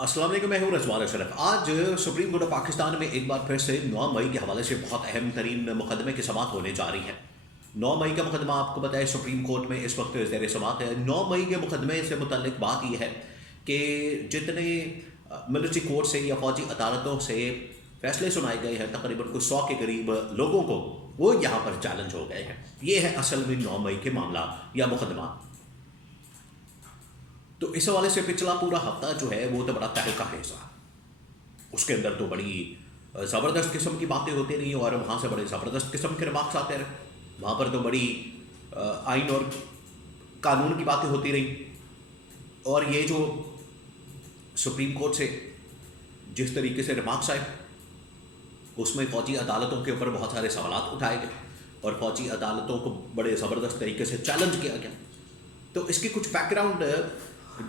अस्सलाम वालेकुम, मैं हूं रजवान अशरफ। आज सुप्रीम कोर्ट ऑफ पाकिस्तान में एक बार फिर से 9 मई के हवाले से बहुत अहम तरीन मुकदमे की समाअत होने जा रही है। 9 मई का मुकदमा आपको बताया सुप्रीम कोर्ट में इस वक्त ज़ेर समाअत है। 9 मई के मुकदमे से मुतल्लिक बात यह है कि जितने मिलिट्री कोर्ट से या फौजी अदालतों से फैसले सुनाए गए हैं, तकरीबन कुछ 100 के करीब लोगों को वो यहाँ पर चैलेंज हो गए हैं। ये है असल में 9 मई के मामला या मुकदमा। तो इस हवाले से पिछला पूरा हफ्ता जो है वो तो बड़ा तहलका खेज रहा। उसके अंदर तो बड़ी ज़बरदस्त किस्म की बातें होती रही और वहाँ से बड़े ज़बरदस्त किस्म के रिमार्क्स आते रहे। वहाँ पर तो बड़ी आइन और कानून की बातें होती रही। और ये जो सुप्रीम कोर्ट से जिस तरीके से रिमार्क्स आए, उसमें फ़ौजी अदालतों के ऊपर बहुत सारे सवाल उठाए गए और फ़ौजी अदालतों को बड़े ज़बरदस्त तरीके से चैलेंज किया गया। तो इसकी कुछ बैकग्राउंड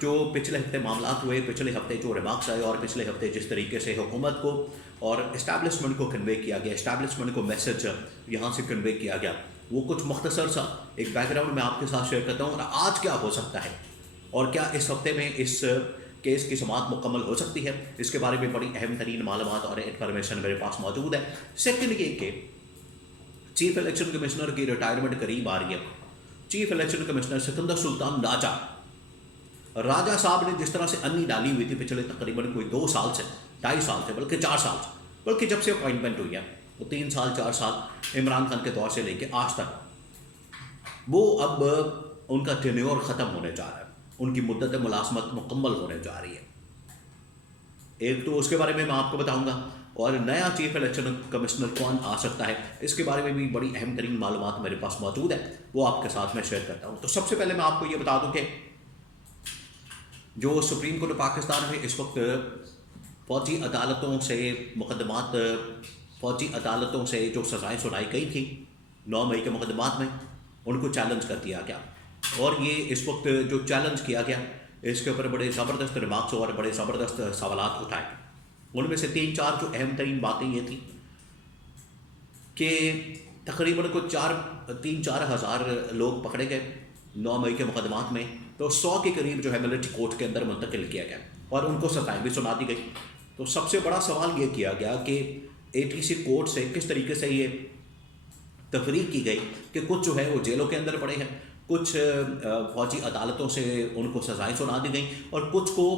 जो पिछले हफ्ते मामला हुए, पिछले हफ्ते जो रिमार्क्स आए और पिछले हफ्ते जिस तरीके से हुकूमत को और इस्टेब्लिशमेंट को कन्वे किया गया, इस्टेब्लिशमेंट को मैसेज यहाँ से कन्वे किया गया, वो कुछ मुख्तसर सा एक बैकग्राउंड मैं आपके साथ शेयर करता हूँ। और आज क्या हो सकता है और क्या इस हफ्ते में इस केस की समाअत मुकम्मल हो सकती है, इसके बारे में बड़ी अहम तरीन मालूमात और इन्फॉर्मेशन मेरे पास मौजूद है। सेकेंड ये कि चीफ इलेक्शन कमिश्नर की रिटायरमेंट करीब आ रही है। Chief election commissioner Sikandar Sultan Raja साहब ने जिस तरह से अन्नी डाली हुई थी पिछले तकरीबन कोई 2 साल से, 2.5 साल से, बल्कि 4 साल से, बल्कि जब से अपॉइंटमेंट हुई है वो 3 साल 4 साल इमरान खान के दौर से लेके आज तक, वो अब उनका टेन्योर ख़त्म होने जा रहा है, उनकी मुद्दत मुलाजमत मुकम्मल होने जा रही है। एक तो उसके बारे में मैं आपको बताऊंगा और नया चीफ इलेक्शन कमिश्नर कौन आ सकता है, इसके बारे में भी बड़ी अहम तरीन मालूमात मेरे पास मौजूद है, वो आपके साथ मैं शेयर करता हूँ। तो सबसे पहले मैं आपको ये बता दूँ कि जो सुप्रीम कोर्ट पाकिस्तान में इस वक्त फ़ौजी अदालतों से मुकदमात, फ़ौजी अदालतों से जो सज़ाएँ सुनाई गई थी 9 मई के मुकदमात में, उनको चैलेंज कर दिया गया। और ये इस वक्त जो चैलेंज किया गया, इसके ऊपर बड़े ज़बरदस्त रिमार्क्स और बड़े ज़बरदस्त सवालात उठाए। उनमें से 3-4 जो अहम तरीन बातें ये थी कि तकरीबन कुछ 3-4 हज़ार लोग पकड़े गए 9 मई के मुकदमात में, तो 100 के करीब जो है मिलिट्री कोर्ट के अंदर मुंतकिल किया गया और उनको सज़ाएँ भी सुना दी गई। तो सबसे बड़ा सवाल ये किया गया कि ATC कोर्ट से किस तरीके से ये तफरीक की गई कि कुछ जो है वो जेलों के अंदर पड़े हैं, कुछ फौजी अदालतों से उनको सज़ाएँ सुना दी गई और कुछ को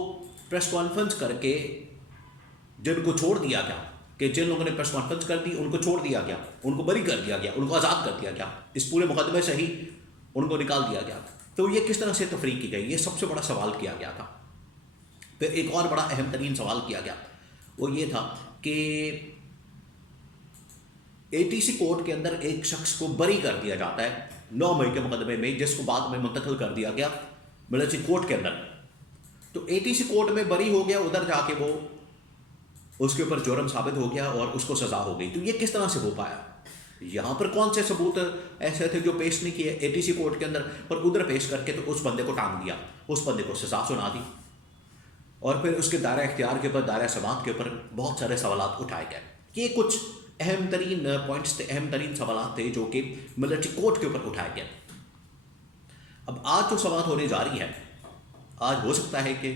प्रेस कॉन्फ्रेंस करके जिनको छोड़ दिया गया, कि जिन लोगों ने प्रेस कॉन्फ्रेंस कर दी उनको छोड़ दिया गया, उनको बरी कर दिया गया, उनको आज़ाद कर दिया गया, इस पूरे मुकदमे से ही उनको निकाल दिया गया। तो ये किस तरह से तफरीक की गई, ये सबसे बड़ा सवाल किया गया था। फिर एक और बड़ा अहम तरीन सवाल किया गया, वो ये था कि ATC कोर्ट के अंदर एक शख्स को बरी कर दिया जाता है 9 मई के मुकदमे में, जिसको बाद में मुंतकिल कर दिया गया मिलिट्री कोर्ट के अंदर। तो ATC कोर्ट में बरी हो गया, उधर जाके वो उसके ऊपर जुर्म साबित हो गया और उसको सज़ा हो गई। तो ये किस तरह से हो पाया? यहाँ पर कौन से सबूत ऐसे थे जो पेश नहीं किए ATC कोर्ट के अंदर, और उधर पेश करके तो उस बंदे को टांग दिया, उस बंदे को सज़ा सुना दी। और फिर उसके दायरा इख्तियार के ऊपर, दायरा समाअत के ऊपर बहुत सारे सवालात उठाए गए। ये कुछ अहम तरीन पॉइंट्स थे, अहम तरीन सवालात थे जो कि मिलिट्री कोर्ट के ऊपर उठाए गए। अब आज जो समाअत होने जा रही है, आज हो सकता है कि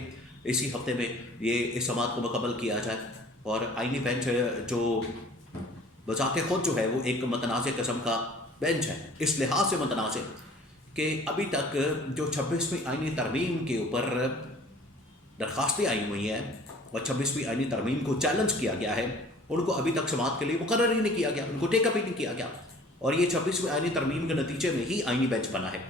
इसी हफ्ते में ये इस समाअत को मुकम्मल किया जाए और आईनी बेंच जो बजाते खुद जो है वो एक मतनाज़ किस्म का बेंच है, इस लिहाज से मतनाज़ कि अभी तक जो 26वीं आईनी तरमीम के ऊपर दरख्वास्तें आई हुई हैं और 26वीं आईनी तरमीम को चैलेंज किया गया है, उनको अभी तक समाअत के लिए मुकर्रर ही नहीं किया गया, उनको टेकअप ही नहीं किया गया। और ये 26वीं आईनी तरमीम के नतीजे में ही आईनी बेंच बना है।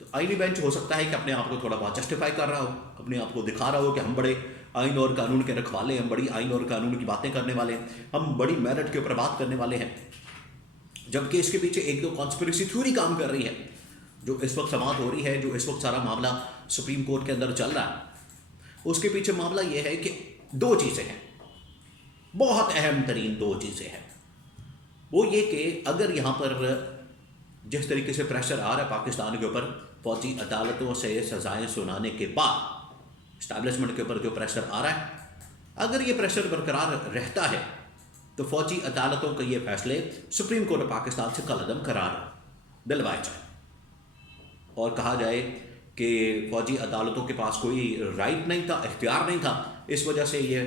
तो आईनी बेंच हो सकता है कि अपने आप को थोड़ा बहुत जस्टिफाई कर रहा हो, अपने आप को दिखा रहा हो कि हम बड़े आइन और कानून के रखवाले, हम बड़ी आइन और कानून की बातें करने वाले हैं, हम बड़ी मेरिट के ऊपर बात करने वाले हैं। जबकि इसके पीछे 1-2 कॉन्स्पिरेसी थ्योरी काम कर रही है। जो इस वक्त समाअत हो रही है, जो इस वक्त सारा मामला सुप्रीम कोर्ट के अंदर चल रहा है, उसके पीछे मामला यह है कि 2 चीज़ें हैं, बहुत अहम तरीन 2 चीज़ें हैं। वो ये कि अगर यहाँ पर जिस तरीके से प्रेशर आ रहा है पाकिस्तान के ऊपर फौजी अदालतों से सज़ाएँ सुनाने के बाद, इस्टेब्लिशमेंट के ऊपर जो प्रेशर आ रहा है, अगर ये प्रेशर बरकरार रहता है तो फौजी अदालतों के ये फैसले सुप्रीम कोर्ट पाकिस्तान से कलअदम करार दिलवाए जाए और कहा जाए कि फौजी अदालतों के पास कोई राइट नहीं था, इख्तियार नहीं था, इस वजह से ये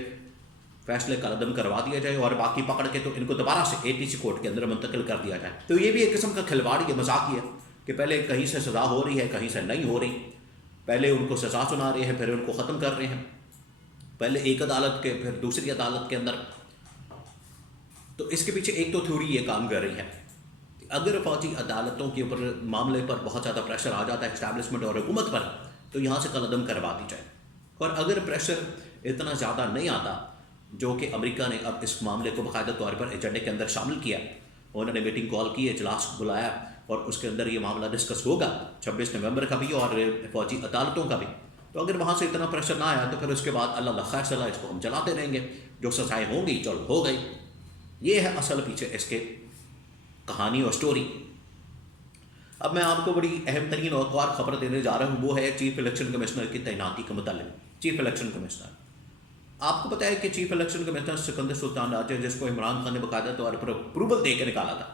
फैसले का कदम करवा दिया जाए और बाकी पकड़ के तो इनको दोबारा से एटीसी कोर्ट के अंदर मुंतकिल कर दिया जाए। तो ये भी एक किस्म का खिलवाड़, ये मजाक ही है कि पहले कहीं से सज़ा हो रही है, कहीं से नहीं हो रही, पहले उनको सज़ा सुना रहे हैं, फिर उनको ख़त्म कर रहे हैं, पहले एक अदालत के फिर दूसरी अदालत के अंदर। तो इसके पीछे एक तो थ्योरी ये काम कर रही है, अगर फौजी अदालतों के ऊपर मामले पर बहुत ज़्यादा प्रेशर आ जाता है इस्टेब्लिशमेंट और हुकूमत पर, तो यहाँ से कदम करवा दी जाए। और अगर प्रेशर इतना ज़्यादा नहीं आता, जो कि अमेरिका ने अब इस मामले को बाकायदा तौर पर एजेंडे के अंदर शामिल किया, उन्होंने मीटिंग कॉल की, इजलास बुलाया और उसके अंदर ये मामला डिस्कस होगा 26 नवंबर का भी और फौजी अदालतों का भी। तो अगर वहाँ से इतना प्रेशर ना आया तो फिर उसके बाद अल्लाह खैर सलाह इसको हम चलाते रहेंगे, जो सजाएँ होंगी चलो हो गई। ये है असल पीछे इसके कहानी और स्टोरी। अब मैं आपको बड़ी अहम तरीन और ख़बर देने जा रहा हूँ, वो है चीफ इलेक्शन कमिश्नर की तैनाती के मुतालिक। चीफ इलेक्शन कमिश्नर, आपको पता है कि chief election commissioner Sikandar Sultan Raja, जिसको इमरान खान ने बाकायदा तौर पर अप्रूवल दे के निकाला था,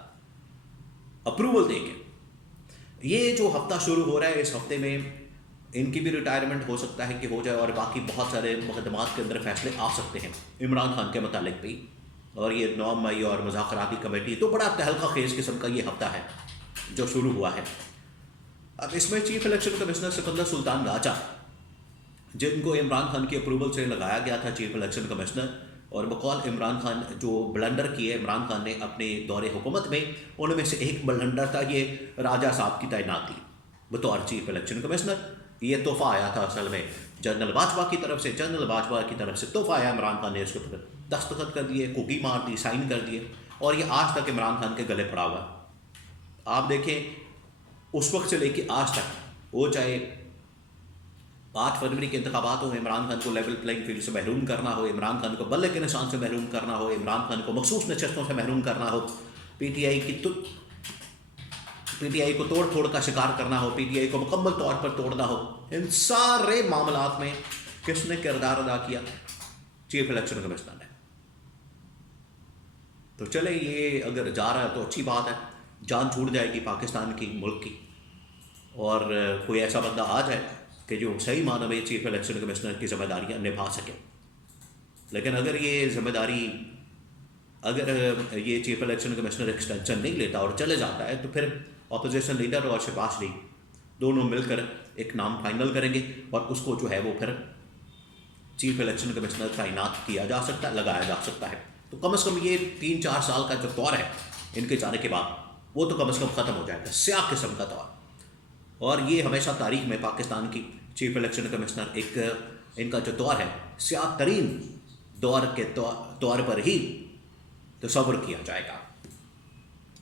अप्रूवल दे के। ये जो हफ्ता शुरू हो रहा है, इस हफ्ते में इनकी भी रिटायरमेंट हो सकता है कि हो जाए और बाकी बहुत सारे मुकदमात के अंदर फैसले आ सकते हैं इमरान खान के मुतालिक भी। और ये 9 मई और मुज़ाकराती कमेटी, तो बड़ा तहलका खेज किस्म का ये हफ्ता है जो शुरू हुआ है। अब इसमें chief election commissioner Sikandar Sultan Raja, जिनको इमरान खान की अप्रूवल से लगाया गया था चीफ इलेक्शन कमिश्नर, और बकौल इमरान खान जो ब्लंडर किए इमरान खान ने अपने दौरे हुकूमत में, उनमें से एक ब्लंडर था ये राजा साहब की तैनाती बतौर चीफ इलेक्शन कमिश्नर। ये तोहफा आया था असल में जनरल बाजवा की तरफ से, जनरल बाजवा की तरफ से तोहफा आया, इमरान खान ने उसके ऊपर दस्तखत कर दिए, कुकी मार दी, साइन कर दिए, और ये आज तक इमरान खान के गले पड़ा हुआ। आप देखें उस वक्त से लेके आज तक, वो चाहे 8 फरवरी के इंतखाबात हो, इमरान खान को लेवल प्लेइंग फील्ड से महरूम करना हो, इमरान खान को बल्ले के निशान से महरूम करना हो, इमरान खान को मखसूस नशस्तों से महरूम करना हो, पीटीआई को तोड़ फोड़ का शिकार करना हो, पीटीआई को मुकम्मल तौर पर तोड़ना हो, इन सारे मामलात में किसने किरदार अदा किया? चीफ इलेक्शन कमिश्नर ने। तो चले, ये अगर जा रहा है तो अच्छी बात है, जान छूट जाएगी पाकिस्तान की, मुल्क की, और कोई ऐसा बंदा आ जाए कि जो सही मानों में चीफ इलेक्शन कमिश्नर की जिम्मेदारियाँ निभा सके। लेकिन अगर ये जिम्मेदारी, अगर ये चीफ इलेक्शन कमिश्नर एक्सटेंशन नहीं लेता और चले जाता है, तो फिर अपोजिशन लीडर और शहबाज शरीफ दोनों मिलकर एक नाम फाइनल करेंगे और उसको जो है वो फिर चीफ इलेक्शन कमिश्नर तैनात किया जा सकता है, लगाया जा सकता है। तो कम से कम ये 3-4 साल का जो दौर है इनके जाने के बाद, वो तो कम से कम ख़त्म हो जाएगा, स्याह किस्म का दौर। और ये हमेशा तारीख में पाकिस्तान की चीफ इलेक्शन कमिश्नर एक इनका जो दौर है, स्याह तरीन दौर के तौर पर ही तस्वर किया जाएगा।